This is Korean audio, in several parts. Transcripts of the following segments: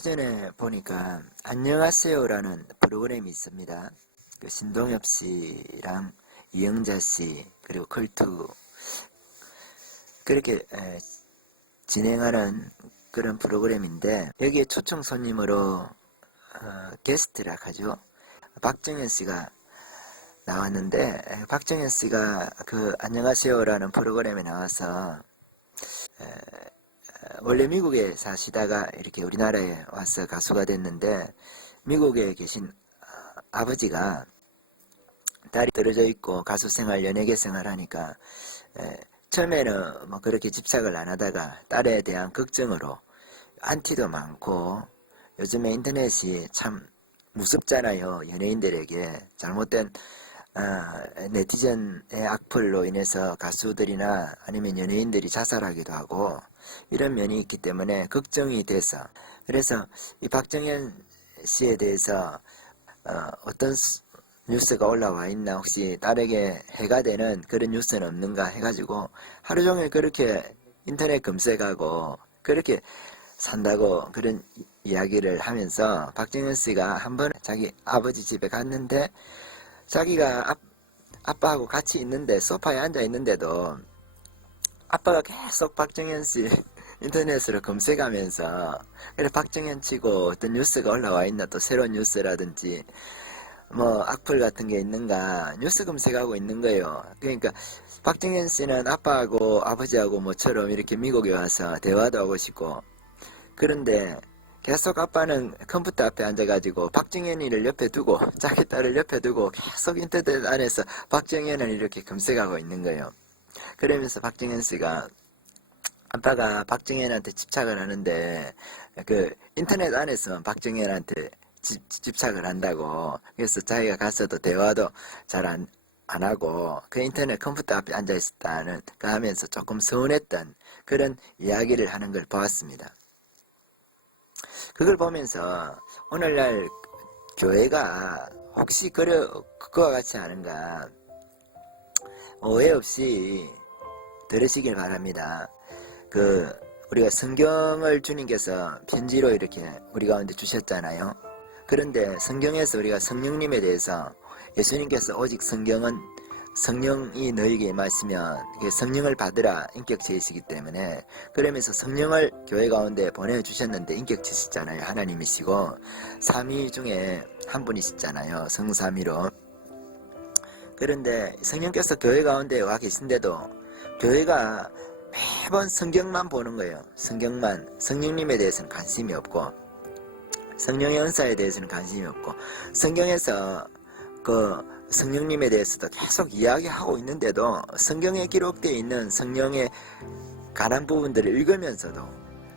텔레비전에 보니까 안녕하세요라는 프로그램이 있습니다. 그 신동엽 씨랑 이영자 씨 그리고 컬투 그렇게 진행하는 그런 프로그램인데, 여기에 초청 손님으로 게스트라 하죠. 박정현 씨가 나왔는데, 박정현 씨가 그 안녕하세요라는 프로그램에 나와서 원래 미국에 사시다가 이렇게 우리나라에 와서 가수가 됐는데, 미국에 계신 아버지가 딸이 떨어져 있고 가수 생활, 연예계 생활 하니까 처음에는 뭐 그렇게 집착을 안 하다가 딸에 대한 걱정으로 안티도 많고, 요즘에 인터넷이 참 무섭잖아요. 연예인들에게 잘못된 네티즌의 악플로 인해서 가수들이나 아니면 연예인들이 자살하기도 하고 이런 면이 있기 때문에 걱정이 돼서, 그래서 이 박정현 씨에 대해서 어떤 뉴스가 올라와 있나, 혹시 딸에게 해가 되는 그런 뉴스는 없는가 해가지고 하루 종일 그렇게 인터넷 검색하고 그렇게 산다고 그런 이야기를 하면서, 박정현 씨가 한번 자기 아버지 집에 갔는데 자기가 아빠하고 같이 있는데 소파에 앉아 있는데도 아빠가 계속 박정현 씨 인터넷으로 검색하면서, 그래 박정현 치고 어떤 뉴스가 올라와 있나, 또 새로운 뉴스라든지 뭐 악플 같은 게 있는가 뉴스 검색하고 있는 거예요. 그러니까 박정현 씨는 아빠하고 아버지하고 뭐처럼 이렇게 미국에 와서 대화도 하고 싶고, 그런데 계속 아빠는 컴퓨터 앞에 앉아가지고 박정현이를 옆에 두고, 자기 딸을 옆에 두고 계속 인터넷 안에서 박정현을 이렇게 검색하고 있는 거예요. 그러면서 박정현 씨가 아빠가 박정현한테 집착을 하는데 그 인터넷 안에서 박정현한테 집착을 한다고, 그래서 자기가 갔어도 대화도 잘 안 하고 그 인터넷 컴퓨터 앞에 앉아 있었다는 그 하면서 조금 서운했던 그런 이야기를 하는 걸 보았습니다. 그걸 보면서 오늘날 교회가 혹시 그와 같지 않은가 오해 없이 들으시길 바랍니다. 우리가 성경을 주님께서 편지로 이렇게 우리 가운데 주셨잖아요. 그런데 성경에서 우리가 성령님에 대해서, 예수님께서 오직 성령이 너희에게 임하시면 성령을 받으라 인격체이시기 때문에, 그러면서 성령을 교회 가운데 보내주셨는데 인격체시잖아요. 하나님이시고 삼위 중에 한 분이시잖아요. 성삼위로. 그런데 성령께서 교회 가운데 와 계신데도 교회가 매번 성경만 보는 거예요. 성령님에 대해서는 관심이 없고, 성령의 은사에 대해서는 관심이 없고, 성경에서 그 성령님에 대해서도 계속 이야기하고 있는데도 성경에 기록되어 있는 성령에 관한 부분들을 읽으면서도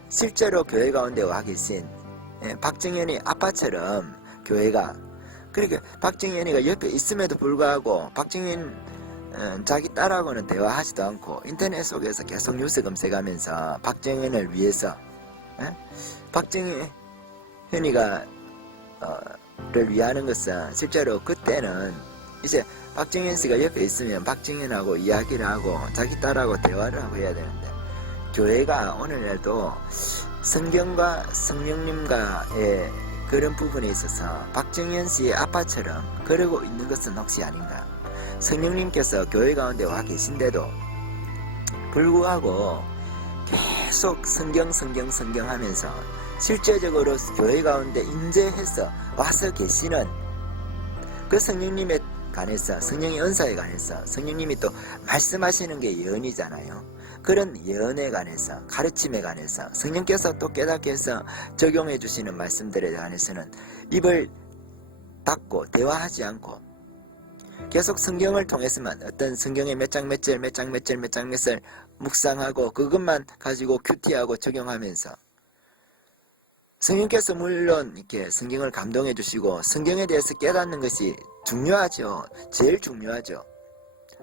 실제로 교회 가운데 와 계신 박정현이 아빠처럼 교회가, 그러니까 박정현이가 옆에 있음에도 불구하고 박정현 자기 딸하고는 대화하지도 않고 인터넷 속에서 계속 뉴스 검색하면서 박정현을 위해서, 박정현이가 를 위하는 것은 실제로 그때는 이제 박정현 씨가 옆에 있으면 박정현하고 이야기를 하고 자기 딸하고 대화를 하고 해야 되는데, 교회가 오늘날도 성경과 성령님과의 그런 부분에 있어서 박정현 씨의 아빠처럼 그러고 있는 것은 혹시 아닌가. 성령님께서 교회 가운데 와 계신데도 불구하고 계속 성경 하면서 실제적으로 교회 가운데 임재해서 와서 계시는 그 성령님에 관해서, 성령의 은사에 관해서, 성령님이 또 말씀하시는 게 예언이잖아요. 그런 예언에 관해서, 가르침에 관해서 성령께서 또 깨닫게 해서 적용해 주시는 말씀들에 관해서는 입을 닫고 대화하지 않고 계속 성경을 통해서만, 어떤 성경의 몇 장 몇 절 묵상하고 그것만 가지고 큐티하고 적용하면서, 성령께서 물론 이렇게 성경을 감동해 주시고 성경에 대해서 깨닫는 것이 중요하죠. 제일 중요하죠.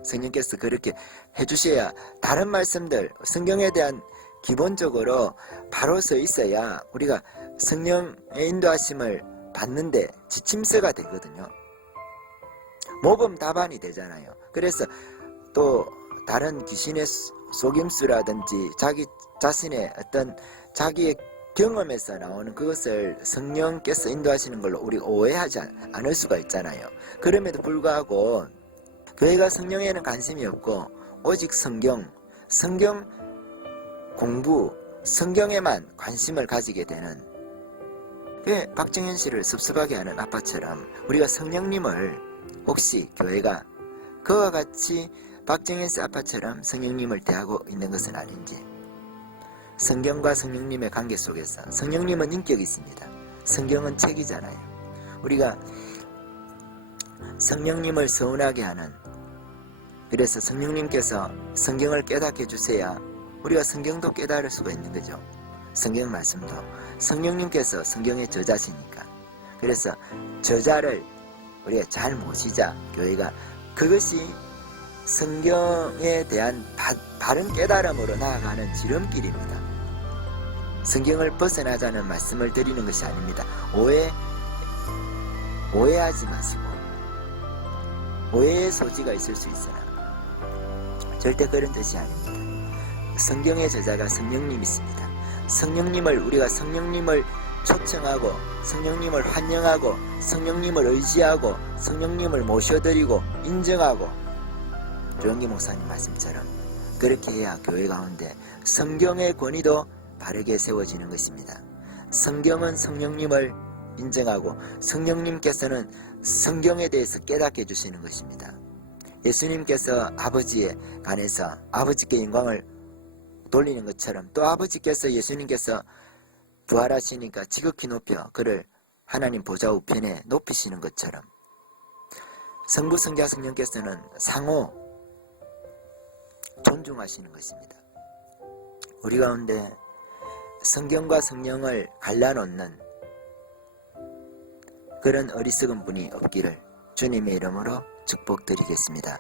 성령께서 그렇게 해주셔야 다른 말씀들, 성경에 대한 기본적으로 바로 서 있어야 우리가 성령의 인도하심을 받는데 지침서가 되거든요. 모범 답안이 되잖아요. 그래서 또 다른 귀신의 속임수라든지 자기 자신의 어떤 자기의 경험에서 나오는 그것을 성령께서 인도하시는 걸로 우리가 오해하지 않을 수가 있잖아요. 그럼에도 불구하고 교회가 성령에는 관심이 없고 오직 성경 공부, 성경에만 관심을 가지게 되는, 박정현 씨를 섭섭하게 하는 아빠처럼 우리가 성령님을, 혹시 교회가 그와 같이 박정현 씨 아빠처럼 성령님을 대하고 있는 것은 아닌지. 성경과 성령님의 관계 속에서 성령님은 인격이 있습니다. 성경은 책이잖아요. 우리가 성령님을 서운하게 하는, 그래서 성령님께서 성경을 깨닫게 해주셔야 우리가 성경도 깨달을 수가 있는 거죠. 성경 말씀도 성령님께서 성경의 저자시니까. 그래서 저자를 우리가 잘 모시자. 교회가 그것이 성경에 대한 바른 깨달음으로 나아가는 지름길입니다. 성경을 벗어나자는 말씀을 드리는 것이 아닙니다. 오해하지 마시고, 오해의 소지가 있을 수 있으나 절대 그런 뜻이 아닙니다. 성경의 저자가 성령님이십니다. 우리가 성령님을 초청하고, 성령님을 환영하고, 성령님을 의지하고, 성령님을 모셔드리고 인정하고, 조영기 목사님 말씀처럼 그렇게 해야 교회 가운데 성경의 권위도 바르게 세워지는 것입니다. 성경은 성령님을 인정하고 성령님께서는 성경에 대해서 깨닫게 해주시는 것입니다. 예수님께서 아버지에 관해서 아버지께 영광을 돌리는 것처럼, 또 아버지께서 예수님께서 부활하시니까 지극히 높여 그를 하나님 보좌 우편에 높이시는 것처럼, 성부, 성자, 성령께서는 상호 존중하시는 것입니다. 우리 가운데 성경과 성령을 갈라놓는 그런 어리석은 분이 없기를 주님의 이름으로 축복드리겠습니다.